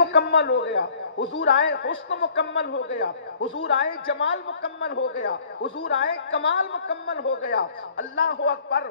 مکمل ہو گیا، حضور آئے حسن مکمل ہو گیا، حضور آئے جمال مکمل ہو گیا، حضور آئے کمال مکمل ہو گیا۔ اللہ اکبر۔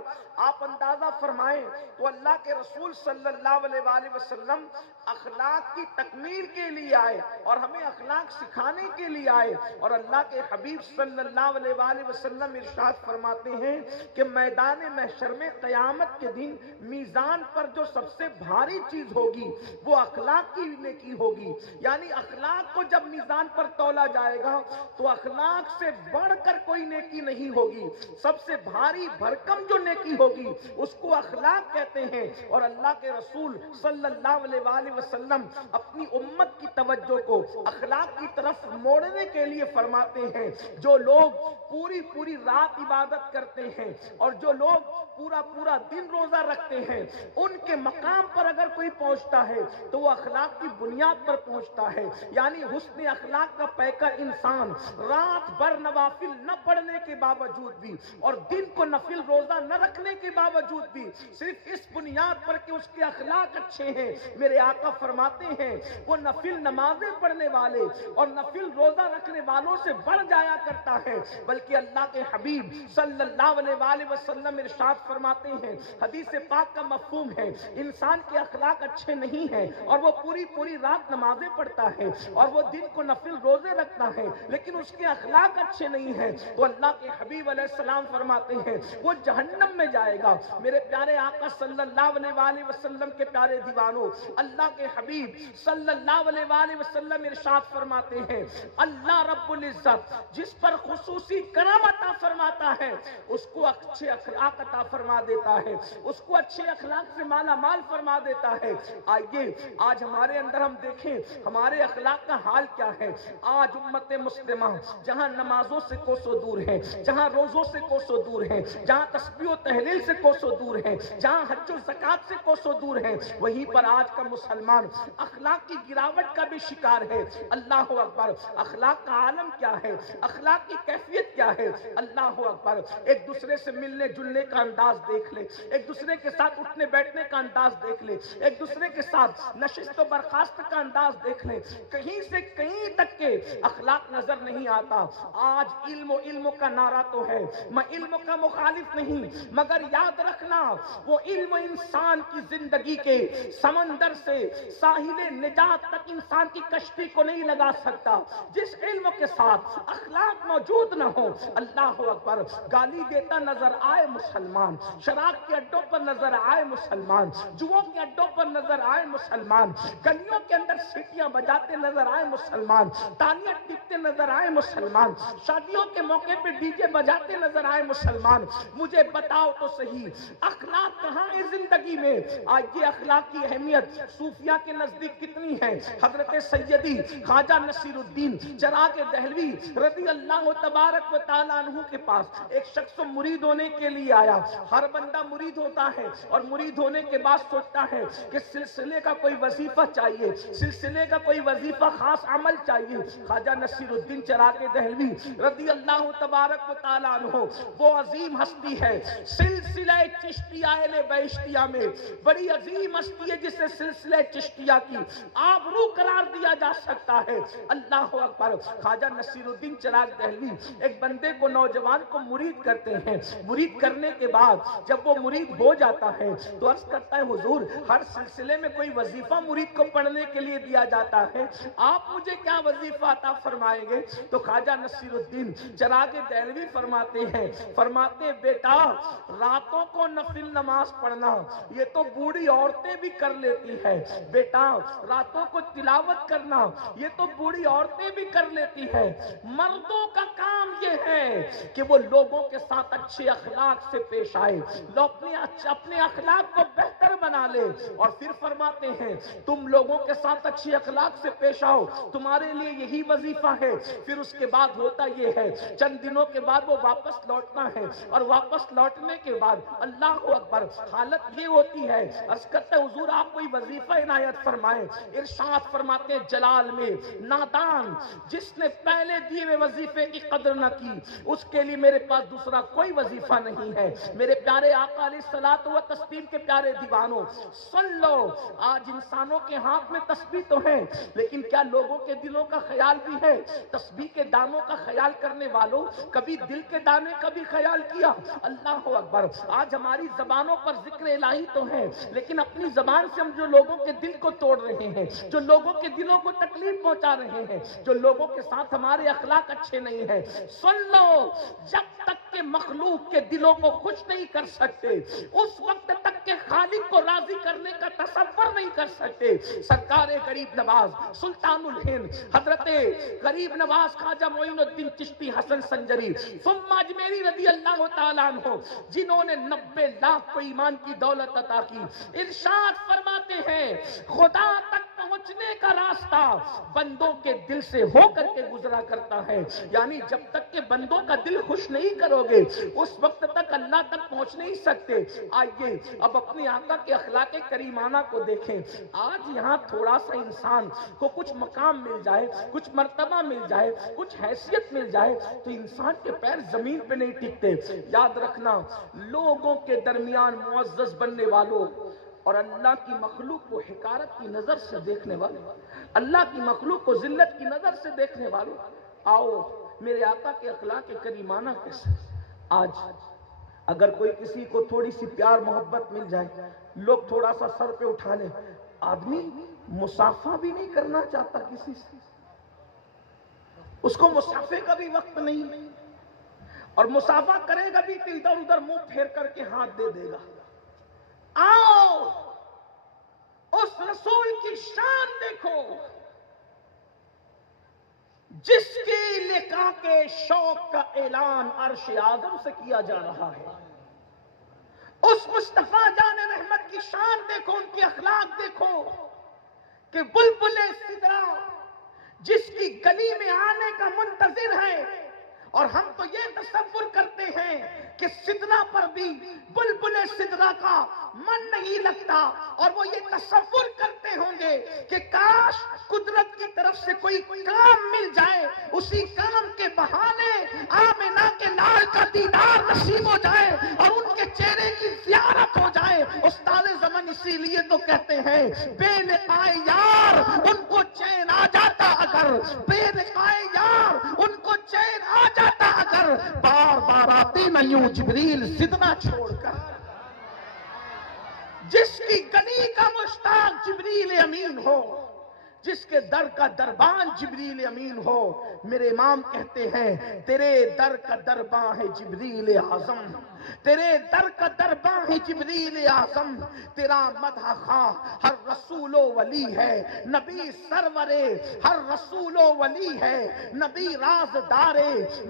آپ اندازہ فرمائیں تو اللہ کے رسول صلی اللہ علیہ وآلہ وسلم اخلاق کی تکمیل کے لیے آئے اور ہمیں اخلاق سکھانے کے لیے آئے، اور اللہ کے حبیب صلی اللہ علیہ وآلہ وسلم ارشاد فرماتے ہیں کہ میدان محشر میں قیامت کے دن میزان پر جو سب سے بھاری چیز ہوگی وہ اخلاق کی نیکی ہوگی۔ یعنی اخلاق کو جب میزان پر تولا جائے گا تو اخلاق سے بڑھ کر کوئی نیکی نہیں ہوگی، سب سے بھاری بھرکم جو نیکی ہوگی اس کو اخلاق کہتے ہیں۔ اور اللہ کے رسول صلی اللہ علیہ وآلہ وسلم اپنی امت کی توجہ کو اخلاق کی طرف موڑنے کے لیے فرماتے ہیں، جو لوگ پوری رات عبادت کرتے ہیں اور جو لوگ پورا دن روزہ رکھتے ہیں، ان کے مقام پر اگر کوئی پہنچتا ہے تو وہ اخلاق کی بنیاد پر پہنچتا ہے۔ یعنی حسن اخلاق کا پیکر انسان رات بھر نوافل نہ پڑھنے کے باوجود بھی اور دن کو نفل روزہ نہ رکھنے کے باوجود بھی صرف اس بنیاد پر کہ اس کے اخلاق اچھے ہیں، میرے آقا فرماتے ہیں وہ نفل نمازیں پڑھنے والے اور نفل روزہ رکھنے والوں سے بڑھ جایا کرتا ہے۔ بلکہ اللہ کے حبیب صلی اللہ علیہ وآلہ وسلم ارشاد فرماتے ہیں، حدیث پاک کا مفہوم ہے، انسان کے اخلاق اچھے نہیں ہیں اور وہ پوری رات نمازیں پڑھتا ہے اور وہ دن کو نفل روزے رکھتا ہے لیکن اس کے اخلاق اچھے نہیں ہیں، تو اللہ کے حبیب علیہ السلام فرماتے ہیں وہ جہنم میں جائے گا۔ میرے پیارے آقا صلی اللہ علیہ وآلہ وسلم کے پیارے دیوانوں، اللہ کے حبیب صلی اللہ علیہ وآلہ وسلم ارشاد فرماتے ہیں، اللہ رب العزت جس پر خصوصی کرم عطا فرماتا ہے اس کو اچھے اخلاق عطا فرما دیتا ہے، اس کو اچھے اخلاق سے مالا مال فرما دیتا ہے۔ آئیے آج ہمارے اندر ہم دیکھیں ہمارے اخلاق کا حال کیا ہے۔ آج امت مسلمہ جہاں نمازوں سے کوسوں دور ہے، جہاں روزوں سے کوسوں دور ہے، جہاں تسبیح و تہلیل سے کوسوں دور ہے، جہاں حج و زکوٰۃ سے کوسوں دور ہے، وہیں پر آج کا مسلمان اخلاق کی گراوٹ کا بھی شکار ہے۔ اللہ اکبر۔ اخلاق کا عالم کیا ہے، اخلاق کی کیفیت کیا ہے؟ اللہ اکبر۔ ایک دوسرے سے ملنے جلنے کا انداز دیکھ لے، ایک دوسرے کے ساتھ اٹھنے بیٹھنے کا انداز دیکھ لے، ایک دوسرے کے ساتھ نشست و برخاست کا انداز دیکھ لے، کہیں سے کہیں تک کے اخلاق نظر نہیں آتا۔ آج علم کا نعرہ تو ہے، میں علم کا مخالف نہیں، مگر یاد رکھنا وہ علم انسان کی زندگی کے سمندر سے ساحل نجات تک انسان کی کشتی کو نہیں لگا سکتا جس علم کے ساتھ اخلاق موجود نہ ہو۔ اللہ اکبر۔ گالی دیتا نظر آئے مسلمان، شراب کے اڈوں پر نظر آئے مسلمان، جوؤں کے اڈوں پر نظر آئے مسلمان، گلیوں کے اندر سیٹیاں بجاتے نظر آئے مسلمان، تالیاں ٹپتے نظر آئے مسلمان، شادیوں کے موقع پہ ڈی جے بجاتے نظر آئے مسلمان، مجھے بتاؤ تو صحیح اخلاق کہاں ہے زندگی میں؟ آج یہ اخلاق کی اہمیت صوفیہ کے نزدیک کتنی ہے؟ حضرت سیدی خواجہ نصیر الدین چراغ دہلوی رضی اللہ تبارک و تعالیٰ عنہ کے پاس ایک شخص مرید ہونے کے لیے آیا۔ ہر بندہ مرید ہوتا ہے اور مرید ہونے کے بعد سوچتا ہے کہ سلسلے کا کوئی وظیفہ چاہیے، سلسلے کا کوئی وظیفہ خاص عمل چاہیے۔ خواجہ نصیر الدین چراغ دہلوی رضی اللہ تبارک و تعالیٰ عنہ وہ عظیم ہستی ہے، سلسلہ چشتیہ اہل بہشتیہ میں بڑی عظیم ہستی ہے جسے سلسلہ چشتیہ کی آبرو قرار دیا جا سکتا ہے۔ اللہ اکبر۔ خواجہ نصیر الدین چراغ دہلوی ایک بندے کو، نوجوان کو مرید کرتے ہیں۔ مرید کرنے کے بعد جب وہ مرید ہو جاتا ہے تو عرض کرتا ہے حضور ہر سلسلے میں کوئی وظیفہ مرید کو پڑھنے کے لیے دیا جاتا ہے، آپ مجھے کیا وظیفہ عطا فرمائیں گے؟ تو خواجہ نصیر الدین چراغ دہلوی فرماتے ہیں بیٹا راتوں کو نفل نماز پڑھنا یہ تو بوڑھی عورتیں بھی کر لیتی ہے، بیٹا راتوں کو تلاوت کرنا یہ تو بوڑھی عورتیں بھی کر لیتی ہے، مردوں کا کام یہ ہے کہ وہ لوگوں کے ساتھ اچھے اخلاق سے پیش آئے، اپنے اخلاق کو بہتر بنا لے۔ اور پھر فرماتے ہیں تم لوگوں کے ساتھ اچھے اخلاق سے پیش آؤ، تمہارے لیے یہی وظیفہ ہے۔ پھر اس کے بعد ہوتا یہ ہے چند دنوں کے بعد وہ واپس لوٹنا ہے اور واپس لوٹنے کے بعد اللہ اکبر حالت یہ ہوتی ہے، عرض کرتا ہے حضور آپ کوئی وظیفہ عنایت فرمائیں۔ ارشاد فرماتے ہیں جلال میں نادان جس نے پہلے دیے ہوئے وظیفے کی قدر نہ کی اس کے لیے میرے پاس دوسرا کوئی وظیفہ نہیں ہے۔ میرے پیارے آقا علیہ الصلوۃ و تسلیم کے پیارے دیوانوں سن لو، آج انسانوں کے ہاتھ میں میں تسبیح تو ہے، لیکن کیا لوگوں کے دلوں کا خیال بھی ہے؟ تسبیح کے دانوں کا خیال کرنے والوں، کبھی دل کے دانے کا بھی خیال کیا؟ اللہ اکبر۔ آج ہماری زبانوں پر ذکر الہی تو ہے، لیکن اپنی زبان سے ہم جو لوگوں کے دل کو توڑ رہے ہیں، جو لوگوں کے دلوں کو تکلیف پہنچا رہے ہیں، جو لوگوں کے ساتھ ہمارے اخلاق اچھے نہیں ہیں، سن لو، جب تک کہ مخلوق کے دلوں کو خوش نہیں کر سکتے، اس وقت تک کہ خالق کو راضی کرنے کا تصور نہیں کر سکتے۔ سرکار غریب نواز سلطان الہند حضرت غریب نواز خواجہ معین الدین چشتی حسن سنجری ثم اجمیری رضی اللہ تعالیٰ عنہ، جنہوں نے 90 لاکھ کو ایمان کی دولت عطا کی، ارشاد فرماتے ہیں خدا تک پہنچنے کا راستہ بندوں کے دل سے ہو کر کے گزرا کرتا ہے، یعنی جب تک کہ بندوں کا دل خوش نہیں کرو گے اس وقت تک اللہ تک پہنچ نہیں سکتے۔ آئیے اب اپنے آقا کے اخلاق کریمانہ کو دیکھیں۔ آج یہاں تھوڑا سا انسان کو کچھ مقام مل جائے، کچھ مرتبہ مل جائے، کچھ حیثیت مل جائے تو انسان کے پیر زمین پہ نہیں ٹکتے۔ یاد رکھنا، لوگوں کے درمیان معزز بننے والوں اور اللہ کی مخلوق کو حقارت کی نظر سے دیکھنے والوں، اللہ کی مخلوق کو ذلت کی نظر سے دیکھنے والوں، آؤ میرے آقا کے اخلاق کریمانہ کے ساتھ آج اگر کوئی کسی کو تھوڑی سی پیار محبت مل جائے، لوگ تھوڑا سا سر پہ اٹھا لیں، آدمی مصافحہ بھی نہیں کرنا چاہتا کسی سے، اس کو مصافحے کا بھی وقت نہیں، اور مصافحہ کرے گا بھی تو ادھر ادھر منہ پھیر کر کے ہاتھ دے دے گا۔ آؤ اس رسول کی شان دیکھو جس کی لقاء کے شوق کا اعلان عرش اعظم سے کیا جا رہا ہے۔ اس مصطفیٰ جان رحمت کی شان دیکھو، ان کی اخلاق دیکھو کہ بلبل سدرا جس کی گلی میں آنے کا منتظر ہے، اور ہم تو یہ تصور کرتے ہیں کہ سدرا پر بھی بلبل سدرا کا من نہیں لگتا، اور وہ یہ تصور کرتے ہوں گے کہ کاش قدرت کی طرف سے کوئی کام مل جائے، اسی کام کے بہانے آمنہ کے لال کا دیدار نصیب ہو جائے اور ان کے چہرے کی زیارت ہو جائے۔ استاد زمن اسی لیے تو کہتے ہیں بے لقائے یار ان کو چین آ جاتا، اگر بے لقائے یار ان کو چین آ جاتا اگر بار بار آتی نہ یوں جبریل سدنا چھوڑ کر۔ جس کی گلی کا مشتاق جبریل امین ہو، جس کے در کا دربان جبریل امین ہو، میرے امام کہتے ہیں تیرے در کا دربان ہے جبریل اعظم، تیرے در کا دربان ہے جبریل اعظم، تیرا مدح خواہ ہر رسول و ولی ہے، نبی سرورے ہر رسول و ولی ہے، نبی رازدار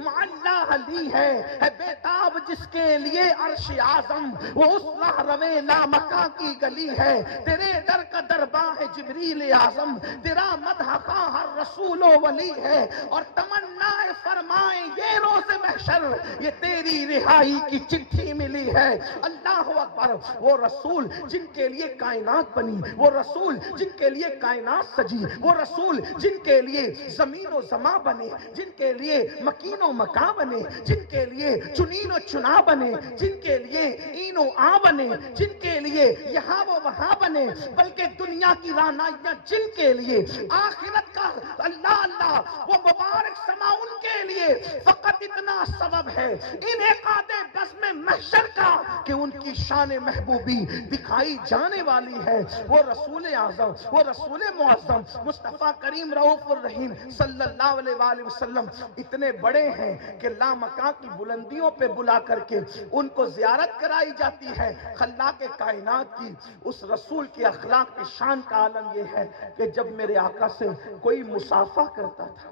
معلا علی ہے بیتاب جس کے لیے عرش اعظم وہ اس راہ روے لامکاں کی گلی ہے، تیرے در کا دربان ہے جبریل اعظم، تیرا مدح خواہ ہر رسول و ولی ہے، اور تمنا فرمائیں یہ روز محشر یہ تیری رہائی کی چٹھی ملی ہے۔ اللہ اکبر، وہ رسول جن کے لیے کائنات بنی، وہ رسول جن کے لیے کائنات سجی، وہ رسول جن کے لیے زمین و زماں بنے، جن کے لیے مکین و مکاں بنے، جن کے لیے چنین و چنا بنے، جن کے لیے این و آ بنے، جن کے لیے یہاں و وہاں بنے، بلکہ دنیا کی رانائیاں جن کے لیے، آخرت کا اللہ اللہ وہ مبارک سما ان کے لیے، فقط اتنا سبب ہے انعقاد بزم محشر کا کہ ان کی شان محبوبی دکھائی جانے والی ہے۔ وہ رسول اعظم، وہ رسول معظم مصطفیٰ کریم رؤوف الرحیم صلی اللہ علیہ وآلہ وسلم اتنے بڑے ہیں کہ لامکاں کی بلندیوں پہ بلا کر کے ان کو زیارت کرائی جاتی ہے۔ خلاق کائنات کی اس رسول کے اخلاق کی شان کا عالم یہ ہے کہ جب میرے آقا سے کوئی مصافحہ کرتا تھا،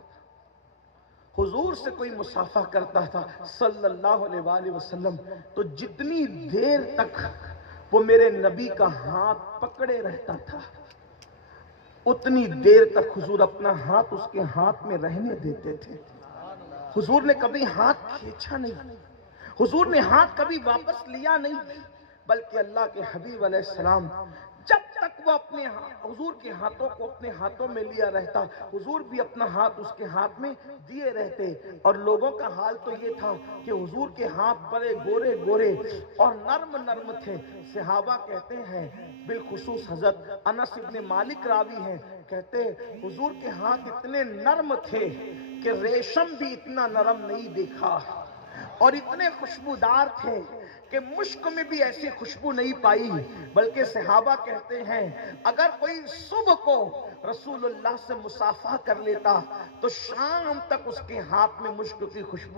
حضور سے کوئی مصافحہ کرتا تھا صلی اللہ علیہ وآلہ وسلم، تو جتنی دیر تک وہ میرے نبی کا ہاتھ پکڑے رہتا تھا اتنی دیر تک حضور اپنا ہاتھ اس کے ہاتھ میں رہنے دیتے تھے۔ حضور نے کبھی ہاتھ کھینچا نہیں، حضور نے ہاتھ کبھی واپس لیا نہیں، بلکہ اللہ کے حبیب علیہ السلام جب تک وہ اپنے حضور کے ہاتھوں کو اپنے ہاتھوں میں لیا رہتا، حضور بھی اپنا ہاتھ اس کے ہاتھ میں دیے رہتے۔ اور لوگوں کا حال تو یہ تھا کہ حضور کے ہاتھ بڑے گورے گورے اور نرم نرم تھے۔ صحابہ کہتے ہیں، بالخصوص حضرت انس ابن مالک راوی ہیں، کہتے حضور کے ہاتھ اتنے نرم تھے کہ ریشم بھی اتنا نرم نہیں دیکھا، اور اتنے خوشبودار تھے کہ مشک میں بھی ایسی خوشبو نہیں پائی۔ بلکہ صحابہ کہتے ہیں اگر کوئی صبح کو رسول اللہ سے مصافحہ کر لیتا تو شام تک اس کے ہاتھ میں مشک کی خوشبو